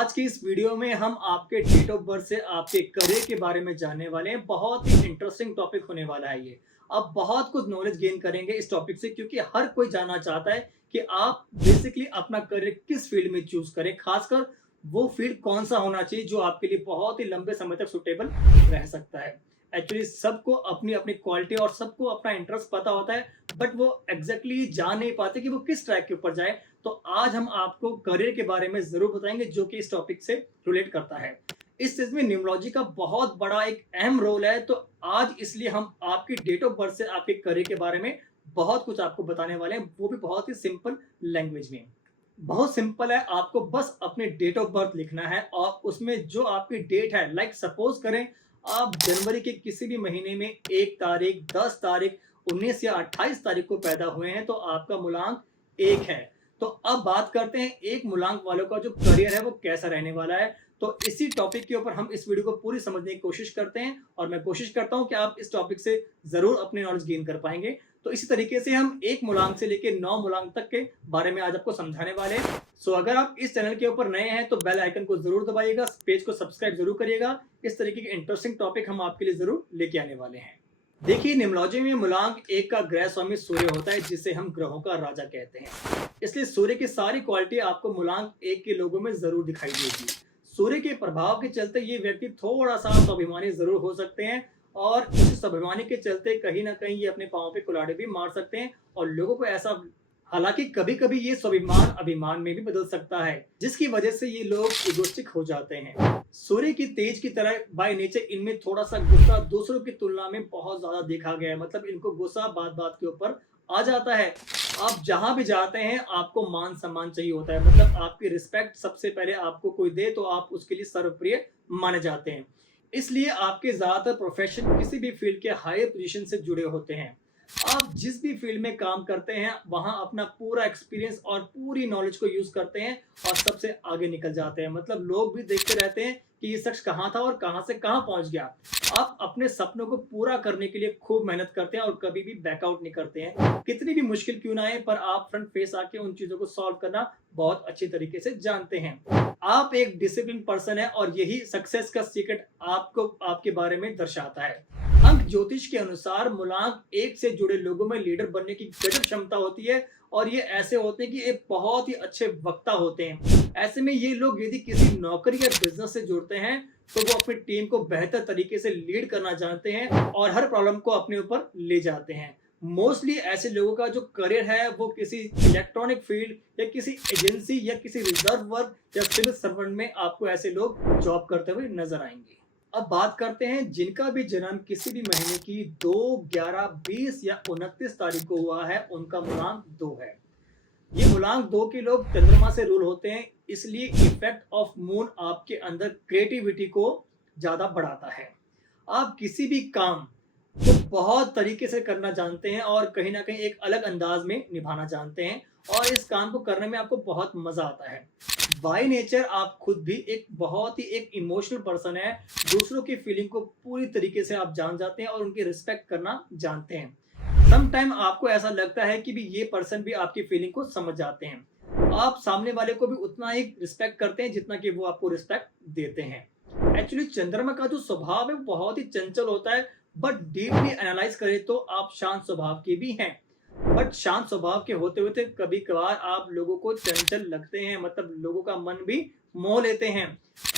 आज की इस वीडियो में हम आपके डेट ऑफ बर्थ से आपके करियर के बारे में जानने वाले हैं। बहुत ही इंटरेस्टिंग टॉपिक होने वाला है ये। अब बहुत कुछ नॉलेज गेन करेंगे इस टॉपिक से, क्योंकि हर कोई जानना चाहता है कि आप बेसिकली अपना करियर किस फील्ड में चूज करें, खासकर वो फील्ड कौन सा होना चाहिए जो आपके लिए बहुत ही लंबे समय तक सुटेबल रह सकता है। एक्चुअली सबको अपनी अपनी क्वालिटी और सबको अपना इंटरेस्ट पता होता है, बट वो एग्जैक्टली जान नहीं पाते कि वो किस ट्रैक के ऊपर जाए। तो आज हम आपको करियर के बारे में जरूर बताएंगे जो कि इस टॉपिक से रिलेट करता है। इस चीज में न्यूमरोलॉजी का बहुत बड़ा एक अहम रोल है। तो आज इसलिए हम आपकी डेट ऑफ बर्थ से आपके करियर के बारे में बहुत कुछ आपको बताने वाले हैं, वो भी बहुत ही सिंपल लैंग्वेज में। बहुत सिंपल है, आपको बस अपने डेट ऑफ बर्थ लिखना है और उसमें जो आपकी डेट है, लाइक सपोज करें आप जनवरी के किसी भी महीने में 1 तारीख, 10 तारीख, 19 या 28 तारीख को पैदा हुए हैं, तो आपका मूलांक 1 है। तो अब बात करते हैं एक मूलांक वालों का जो करियर है वो कैसा रहने वाला है। तो इसी टॉपिक के ऊपर हम इस वीडियो को पूरी समझने की कोशिश करते हैं और मैं कोशिश करता हूं कि आप इस टॉपिक से जरूर अपनी नॉलेज गेन कर पाएंगे। तो इसी तरीके से हम 1 मूलांक से लेकर 9 मूलांक तक के बारे में आज आपको समझाने वाले हैं। सो अगर आप इस चैनल के ऊपर नए हैं तो बेल आइकन को जरूर दबाइएगा, पेज को सब्सक्राइब जरूर करिएगा। इस तरीके के इंटरेस्टिंग टॉपिक हम आपके लिए जरूर लेके आने वाले हैं। देखिए, न्यूमरोलॉजी में मूलांक 1 का ग्रह स्वामी सूर्य होता है, जिसे हम ग्रहों का राजा कहते हैं। इसलिए सूर्य की सारी क्वालिटी आपको मूलांक 1 के लोगों में जरूर दिखाई देगी। सूर्य के प्रभाव के चलते ये व्यक्ति थोड़ा सा स्वाभिमानी जरूर हो सकते हैं और इस स्वाभिमानी के चलते कहीं ना कहीं ये अपने पांव पे कुल्हाड़ी भी मार सकते हैं और लोगों को ऐसा, हालांकि कभी कभी ये स्वाभिमान अभिमान में भी बदल सकता है, जिसकी वजह से ये लोग इगोस्टिक हो जाते हैं। सूर्य की तेज की तरह बाय नेचर इनमें थोड़ा सा गुस्सा दूसरों की तुलना में बहुत ज्यादा देखा गया है। मतलब इनको गुस्सा बात बात के ऊपर आ जाता है। आप जहां भी जाते हैं आपको मान सम्मान चाहिए होता है। मतलब आपकी रिस्पेक्ट सबसे पहले आपको कोई दे तो आप उसके लिए सर्वप्रिय माने जाते हैं। इसलिए आपके ज्यादातर प्रोफेशन किसी भी फील्ड के हायर पोजीशन से जुड़े होते हैं। आप जिस भी फील्ड में काम करते हैं वहां अपना पूरा एक्सपीरियंस और पूरी नॉलेज को यूज करते हैं और सबसे आगे निकल जाते हैं। मतलब लोग भी देखते रहते हैं कि ये शख्स कहाँ था और कहां से कहां पहुंच गया। आप अपने सपनों को पूरा करने के लिए खूब मेहनत करते हैं और कभी भी बैकआउट नहीं करते हैं। कितनी भी मुश्किल क्यों ना आए, पर आप फ्रंट फेस आके उन चीजों को सॉल्व करना बहुत अच्छी तरीके से जानते हैं। आप एक डिसिप्लिन पर्सन है और यही सक्सेस का सीक्रेट आपको आपके बारे में दर्शाता है। अंक ज्योतिष के अनुसार मूलांक 1 से जुड़े लोगों में लीडर बनने की गजब क्षमता होती है और ये ऐसे होते हैं कि ये बहुत ही अच्छे वक्ता होते हैं। ऐसे में ये लोग यदि किसी नौकरी या बिजनेस से जुड़ते हैं तो वो अपनी टीम को बेहतर तरीके से लीड करना जानते हैं और हर प्रॉब्लम को अपने ऊपर ले जाते हैं। मोस्टली ऐसे लोगों का जो करियर है वो किसी इलेक्ट्रॉनिक फील्ड या किसी एजेंसी या किसी रिजर्व वर्क या सिविल सर्वेंट में आपको ऐसे लोग जॉब करते हुए नजर आएंगे। अब बात करते हैं जिनका भी जन्म किसी भी महीने की 2, 11, 20 या 29 तारीख को हुआ है, उनका मूलांक 2 है। ये मूलांक 2 के लोग चंद्रमा से रूल होते हैं, इसलिए इफेक्ट ऑफ मून आपके अंदर क्रिएटिविटी को ज्यादा बढ़ाता है। आप किसी भी काम को बहुत तरीके से करना जानते हैं और कहीं ना कहीं एक अलग अंदाज में निभाना जानते हैं और इस काम को करने में आपको बहुत मजा आता है। बाय नेचर आप खुद भी एक बहुत ही एक इमोशनल पर्सन है। दूसरों की फीलिंग को पूरी तरीके से आप जान जाते हैं और उनकी रिस्पेक्ट करना जानते हैं। सम टाइम आपको ऐसा लगता है कि भी ये पर्सन भी आपकी फीलिंग को समझ जाते हैं। आप सामने वाले को भी उतना ही रिस्पेक्ट करते हैं जितना कि वो आपको रिस्पेक्ट देते हैं। एक्चुअली चंद्रमा का जो स्वभाव है वो बहुत ही चंचल होता है, बट डीपली एनालाइज करें तो आप शांत स्वभाव के भी हैं। बट शांत स्वभाव के होते हुए कभी कभार आप लोगों को चंचल लगते हैं, मतलब लोगों का मन भी मोह लेते हैं।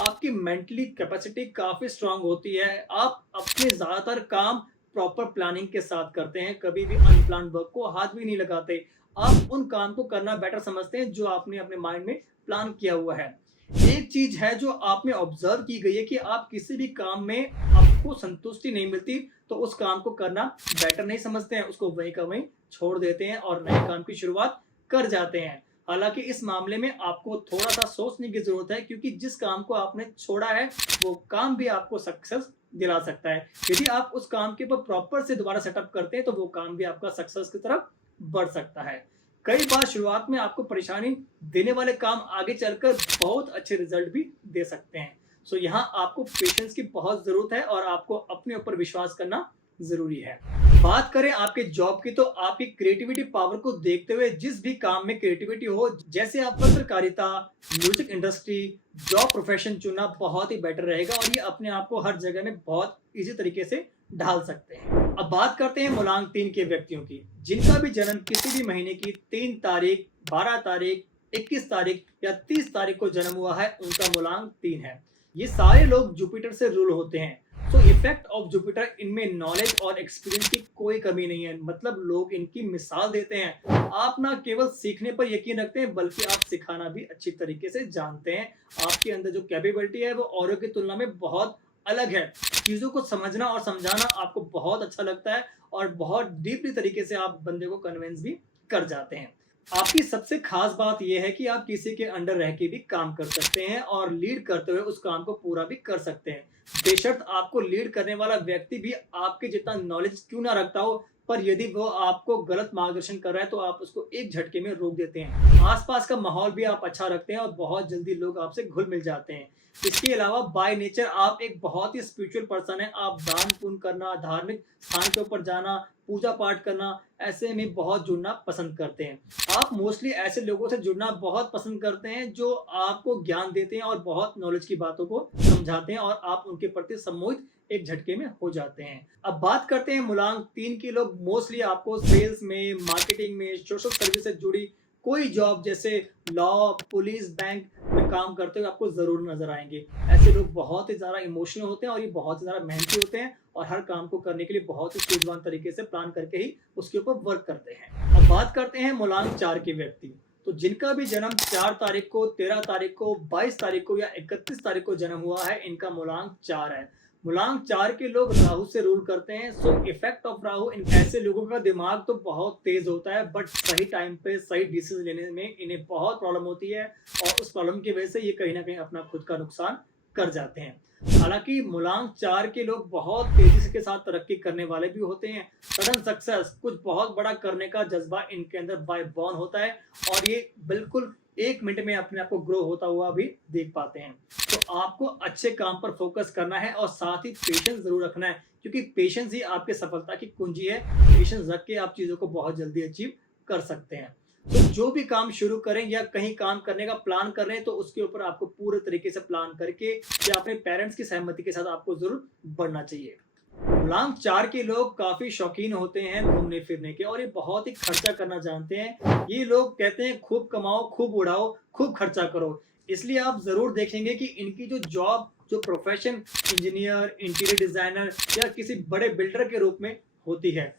आपकी मेंटली कैपेसिटी काफी स्ट्रांग होती है। आप अपने ज्यादातर काम प्रॉपर प्लानिंग के साथ करते हैं, कभी भी अनप्लान वर्क को हाथ भी नहीं लगाते। आप उन काम को करना बेटर समझते हैं जो आपने अपने माइंड में प्लान किया हुआ है। एक चीज है जो आप में ऑब्जर्व की गई है कि आप किसी भी काम में आपको संतुष्टि नहीं मिलती तो उस काम को करना बेटर नहीं समझते हैं, उसको वहीं का वहीं छोड़ देते हैं और नए काम की शुरुआत कर जाते हैं। हालांकि इस मामले में आपको थोड़ा सा सोचने की जरूरत है, क्योंकि जिस काम को आपने छोड़ा है वो काम भी आपको सक्सेस दिला सकता है। यदि आप उस काम के ऊपर प्रॉपर से दोबारा सेटअप करते हैं तो वो काम भी आपका सक्सेस की तरफ बढ़ सकता है। कई बार शुरुआत में आपको परेशानी देने वाले काम आगे चलकर बहुत अच्छे रिजल्ट भी दे सकते हैं। सो यहाँ आपको पेशेंस की बहुत जरूरत है और आपको अपने ऊपर विश्वास करना ज़रूरी है। बात करें आपके जॉब की तो आपकी क्रिएटिविटी पावर को देखते हुए जिस भी काम में क्रिएटिविटी हो, जैसे आप पत्रकारिता, म्यूज़िक इंडस्ट्री, जॉब प्रोफ़ेशन चुनना बहुत ही बेटर रहेगा और ये अपने आप को हर जगह में बहुत ईज़ी तरीके से ढाल सकते हैं। अब बात करते हैं मूलांक 3 के व्यक्तियों की, जिनका भी जन्म किसी भी महीने की 3 तारीख, 12 तारीख, 21 तारीख या 30 तारीख को जन्म हुआ है, उनका मूलांक 3 है। ये सारे लोग जुपिटर से रूल होते हैं। तो इफेक्ट ऑफ जुपिटर इनमें नॉलेज और एक्सपीरियंस की कोई कमी नहीं है, मतलब लोग इनकी मिसाल देते हैं। आप ना केवल सीखने पर यकीन रखते हैं बल्कि आप सिखाना भी अच्छी तरीके से जानते हैं। आपके अंदर जो कैपेबिलिटी है वो औरों की तुलना में बहुत अलग है। चीज़ों को समझना और समझाना आपको बहुत अच्छा लगता है और बहुत डीपली तरीके से आप बंदे को कन्विंस भी कर जाते हैं। आपकी सबसे खास बात यह है कि आप किसी के अंडर रह के भी काम कर सकते हैं और लीड करते हुए उस काम को पूरा भी कर सकते हैं। बेशर्त आपको लीड करने वाला व्यक्ति भी आपके जितना नॉलेज क्यों ना रखता हो, पर यदि वो आपको गलत मार्गदर्शन कर रहा है तो आप उसको एक झटके में रोक देते हैं। आसपास का माहौल भी आप अच्छा रखते हैं और बहुत जल्दी लोग आपसे घुल मिल जाते हैं। इसके अलावा बाय नेचर आप एक बहुत ही स्पिरिचुअल पर्सन है। आप दान पुण्य करना, धार्मिक स्थान के ऊपर जाना, पूजा पाठ करना, ऐसे में बहुत जुड़ना पसंद करते हैं। आप मोस्टली ऐसे लोगों से जुड़ना बहुत पसंद करते हैं जो आपको ज्ञान देते हैं और बहुत नॉलेज की बातों को समझाते हैं और आप उनके प्रति सम्मोहित एक झटके में हो जाते हैं। अब बात करते हैं मूलांक 3 के लोग मोस्टली आपको सेल्स में, मार्केटिंग में, सोशल सर्विस से जुड़ी कोई जॉब जैसे लॉ, पुलिस, बैंक में काम करते हुए आपको ज़रूर नज़र आएँगे। ऐसे लोग बहुत ही ज़्यादा इमोशनल होते हैं और ये बहुत ही ज़्यादा मेहनती होते हैं और हर काम को करने के लिए बहुत ही सूझबूझ तरीके से प्लान करके ही उसके ऊपर वर्क करते हैं। अब बात करते हैं मूलांक 4 के व्यक्ति। तो जिनका भी जन्म 4 तारीख को, 13 तारीख को, 22 तारीख को या 31 तारीख को जन्म हुआ है, इनका मूलांक 4 है। मूलांक 4 के लोग राहु से रूल करते हैं। सो इफेक्ट ऑफ राहु, इन ऐसे लोगों का दिमाग तो बहुत तेज होता है बट सही टाइम पे सही डिसीजन लेने में इन्हें बहुत प्रॉब्लम होती है और उस प्रॉब्लम की वजह से ये कहीं ना कहीं अपना खुद का नुकसान कर जाते हैं। हालांकि मूलांक 4 के लोग बहुत तेजी से के साथ तरक्की करने वाले भी होते हैं। सडन सक्सेस, कुछ बहुत बड़ा करने का जज्बा इनके अंदर बाय बॉर्न होता है और ये बिल्कुल 1 मिनट में अपने आप को ग्रो होता हुआ भी देख पाते हैं। तो आपको अच्छे काम पर फोकस करना है और साथ ही पेशेंस ज़रूर रखना है, क्योंकि पेशेंस ही आपके सफलता की कुंजी है। पेशेंस रख के आप चीज़ों को बहुत जल्दी अचीव कर सकते हैं। तो जो भी काम शुरू करें या कहीं काम करने का प्लान कर रहे हैं तो उसके ऊपर आपको पूरे तरीके से प्लान करके या अपने पेरेंट्स की सहमति के साथ आपको ज़रूर बढ़ना चाहिए। मूलांक 4 के लोग काफ़ी शौकीन होते हैं घूमने फिरने के और ये बहुत ही खर्चा करना जानते हैं। ये लोग कहते हैं खूब कमाओ, खूब उड़ाओ, खूब खर्चा करो। इसलिए आप ज़रूर देखेंगे कि इनकी जो जॉब, जो प्रोफ़ेशन इंजीनियर, इंटीरियर डिज़ाइनर या किसी बड़े बिल्डर के रूप में होती है।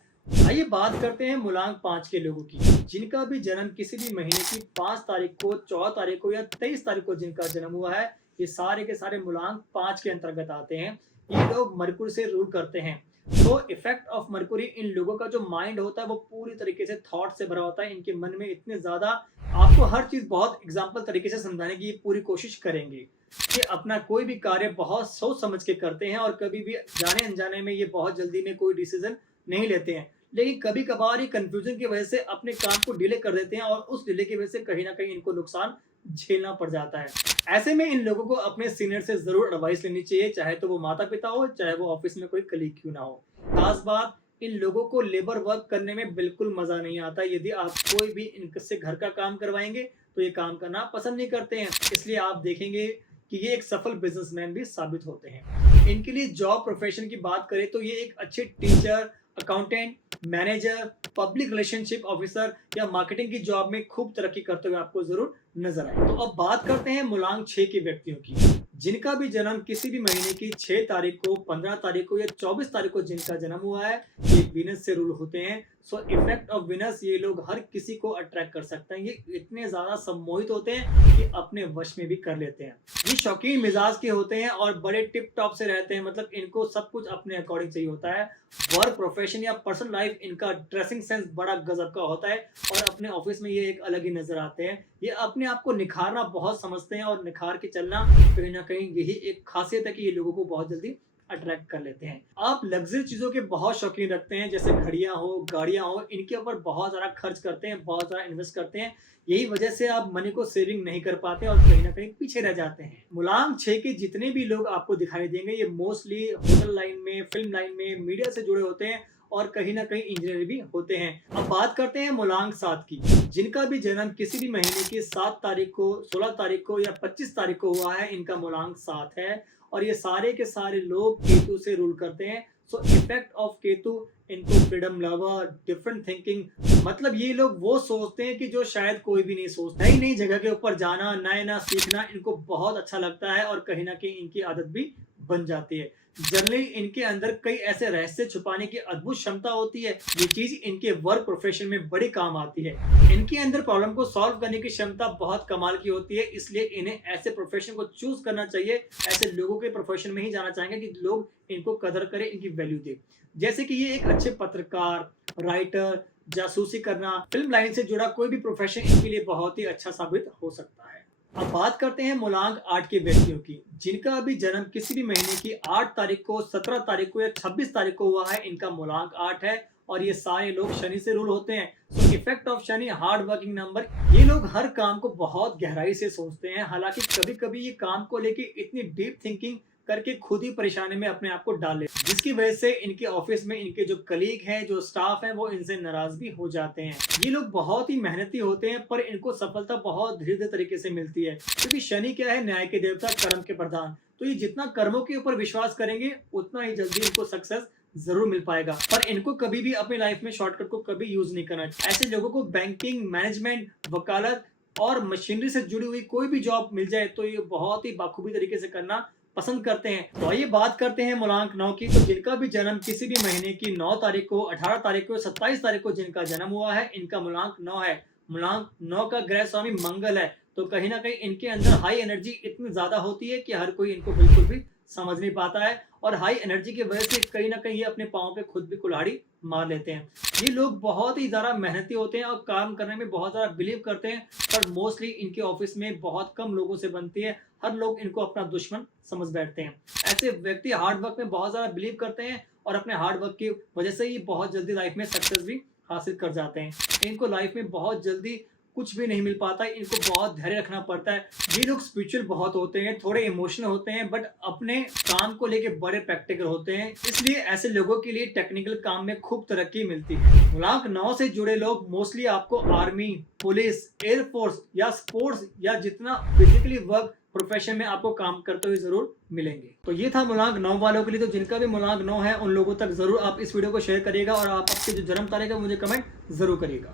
आइए बात करते हैं मूलांक 5 के लोगों की, जिनका भी जन्म किसी भी महीने की 5 तारीख को, 14 तारीख को या 23 तारीख को जिनका जन्म हुआ है, ये सारे के सारे मूलांक 5 के अंतर्गत आते हैं। ये लोग मरकुरी से रूल करते हैं। तो इफेक्ट ऑफ मरकुरी, इन लोगों का जो माइंड होता है वो पूरी तरीके से थॉट से भरा होता है। इनके मन में इतने ज़्यादा, आपको हर चीज़ बहुत एग्जाम्पल तरीके से समझाने की ये पूरी कोशिश करेंगे कि अपना कोई भी कार्य बहुत सोच समझ के करते हैं और कभी भी जाने अनजाने में ये बहुत जल्दी में कोई डिसीजन नहीं लेते हैं। लेकिन कभी कभार ये कंफ्यूजन की वजह से अपने काम को डिले कर देते हैं और उस डिले की वजह से कहीं ना कहीं इनको नुकसान झेलना पड़ जाता है। ऐसे में इन लोगों को अपने सीनियर से जरूर एडवाइस लेनी चाहिए, चाहे तो वो माता पिता हो, चाहे वो ऑफिस में कोई कलीग क्यों ना हो। खास बात, इन लोगों को लेबर वर्क करने में बिल्कुल मजा नहीं आता। यदि आप कोई भी इनसे घर का काम करवाएंगे तो ये काम करना पसंद नहीं करते हैं। इसलिए आप देखेंगे कि ये एक सफल बिजनेसमैन भी साबित होते हैं। इनके लिए जॉब प्रोफेशन की बात करें तो ये एक अच्छे teacher, accountant, manager, public relationship officer या मार्केटिंग की जॉब में खूब तरक्की करते हुए आपको जरूर नजर आए। तो अब बात करते हैं मूलांक 6 के व्यक्तियों की, जिनका भी जन्म किसी भी महीने की 6 तारीख को, 15 तारीख को या 24 तारीख को जिनका जन्म हुआ है, ये वीनस से रूल होते हैं। सो इफेक्ट ऑफ वीनस, ये लोग हर किसी को अट्रैक्ट कर सकते हैं। ये इतने ज्यादा सम्मोहित होते हैं कि अपने वश में भी कर लेते हैं। ये शौकीन मिजाज के होते हैं और बड़े टिप टॉप से रहते हैं, मतलब इनको सब कुछ अपने अकॉर्डिंग चाहिए होता है। वर्क, प्रोफेशन या पर्सनल लाइफ, इनका ड्रेसिंग सेंस बड़ा गजब का होता है और अपने ऑफिस में ये एक अलग ही नजर आते हैं। ये अपने आप को निखारना बहुत समझते हैं और निखार के चलना कहीं ना कहीं यही एक खासियत है कि ये लोगों को बहुत जल्दी अट्रैक्ट कर लेते हैं। आप लग्जरी चीजों के बहुत शौकीन रखते हैं, जैसे घड़ियां हो, गाड़ियां हो, इनके ऊपर बहुत ज्यादा खर्च करते हैं, बहुत ज्यादा इन्वेस्ट करते हैं। यही वजह से आप मनी को सेविंग नहीं कर पाते और कहीं ना कहीं पीछे रह जाते हैं। मुलांग 6 के जितने भी लोग आपको दिखाई देंगे, ये मोस्टली होटल लाइन में, फिल्म लाइन में, मीडिया से जुड़े होते हैं और कहीं ना कहीं इंजीनियर भी होते हैं। अब बात करते हैं मुलांग 7 की, जिनका भी जन्म किसी भी महीने की 7 तारीख को, 16 तारीख को या 25 तारीख को हुआ है, इनका मुलांग 7 है और ये सारे के सारे लोग केतु से रूल करते हैं। सो इफेक्ट ऑफ केतु, इनको फ्रीडम लवर, डिफरेंट थिंकिंग, मतलब ये लोग वो सोचते हैं कि जो शायद कोई भी नहीं सोचता। नई नई जगह के ऊपर जाना, नया नया सीखना इनको बहुत अच्छा लगता है और कहीं ना कहीं इनकी आदत भी बन जाती है। जनरली इनके अंदर कई ऐसे रहस्य छुपाने की अद्भुत क्षमता होती है। ये चीज इनके वर्क प्रोफेशन में बड़ी काम आती है। इनके अंदर प्रॉब्लम को सॉल्व करने की क्षमता बहुत कमाल की होती है, इसलिए इन्हें ऐसे प्रोफेशन को चूज करना चाहिए। ऐसे लोगों के प्रोफेशन में ही जाना चाहेंगे कि लोग इनको कदर करें, इनकी वैल्यू दे। जैसे कि ये एक अच्छे पत्रकार, राइटर, जासूसी करना, फिल्म लाइन से जुड़ा कोई भी प्रोफेशन इनके लिए बहुत ही अच्छा साबित हो सकता है। अब बात करते हैं मुलांग 8 के व्यक्तियों की, जिनका अभी जन्म किसी भी महीने की 8 तारीख को, 17 तारीख को या 26 तारीख को हुआ है, इनका मुलांग 8 है और ये सारे लोग शनि से रूल होते हैं। So effect of Shani, hard working number. ये लोग हर काम को बहुत गहराई से सोचते हैं, हालांकि कभी कभी ये काम को लेके इतनी डीप थिंकिंग करके खुद ही परेशानी में अपने आप को डाले, जिसकी वजह से इनके ऑफिस में इनके जो कलीग हैं, जो स्टाफ हैं, वो इनसे नाराज भी हो जाते हैं। ये लोग बहुत ही मेहनती होते हैं, पर इनको सफलता बहुत धीरे धीरे तरीके से मिलती है, क्योंकि शनि क्या है, न्याय के देवता, कर्म के प्रधान। तो ये जितना कर्मों के ऊपर विश्वास करेंगे, उतना ही जल्दी इनको सक्सेस जरूर मिल पाएगा। पर इनको कभी भी अपनी लाइफ में शॉर्टकट को कभी यूज नहीं करना। ऐसे लोगों को बैंकिंग, मैनेजमेंट, वकालत और मशीनरी से जुड़ी हुई कोई भी जॉब मिल जाए तो ये बहुत ही बाखूबी तरीके से करना पसंद करते हैं। तो आइए बात करते हैं मुलांक 9 की, तो जिनका भी जन्म किसी भी महीने की 9 तारीख को, 18 तारीख को, 27 तारीख को जिनका जन्म हुआ है, इनका मुलांक 9 है। मुलांक 9 का ग्रह स्वामी मंगल है, तो कहीं ना कहीं इनके अंदर हाई एनर्जी इतनी ज्यादा होती है कि हर कोई इनको बिल्कुल भी समझ नहीं पाता है और हाई एनर्जी की वजह से कहीं ना कहीं ये अपने पाँव पे खुद भी कुल्हाड़ी मार लेते हैं। ये लोग बहुत ही ज्यादा मेहनती होते हैं और काम करने में बहुत ज्यादा बिलीव करते हैं, पर मोस्टली इनके ऑफिस में बहुत कम लोगों से बनती है। हर लोग इनको अपना दुश्मन समझ बैठते हैं। ऐसे व्यक्ति हार्ड वर्क में बहुत ज्यादा बिलीव करते हैं और अपने हार्ड वर्क की वजह से ये बहुत जल्दी लाइफ में सक्सेस भी हासिल कर जाते हैं। इनको लाइफ में बहुत जल्दी कुछ भी नहीं मिल पाता है, इनको बहुत धैर्य रखना पड़ता है। ये लोग स्पिरिचुअल बहुत होते हैं, थोड़े इमोशनल होते हैं, बट अपने काम को लेके बड़े प्रैक्टिकल होते हैं, इसलिए ऐसे लोगों के लिए टेक्निकल काम में खूब तरक्की मिलती है। मुलांक 9 से जुड़े लोग मोस्टली आपको आर्मी, पुलिस, एयरफोर्स या स्पोर्ट्स या जितना फिजिकली वर्क प्रोफेशन में आपको काम करते हुए जरूर मिलेंगे। तो ये था मुलांक 9 वालों के लिए। तो जिनका भी मुलांक 9 है, उन लोगों तक जरूर आप इस वीडियो को शेयर करिएगा और आप आपकी जो जन्म तारीख है मुझे कमेंट जरूर करिएगा।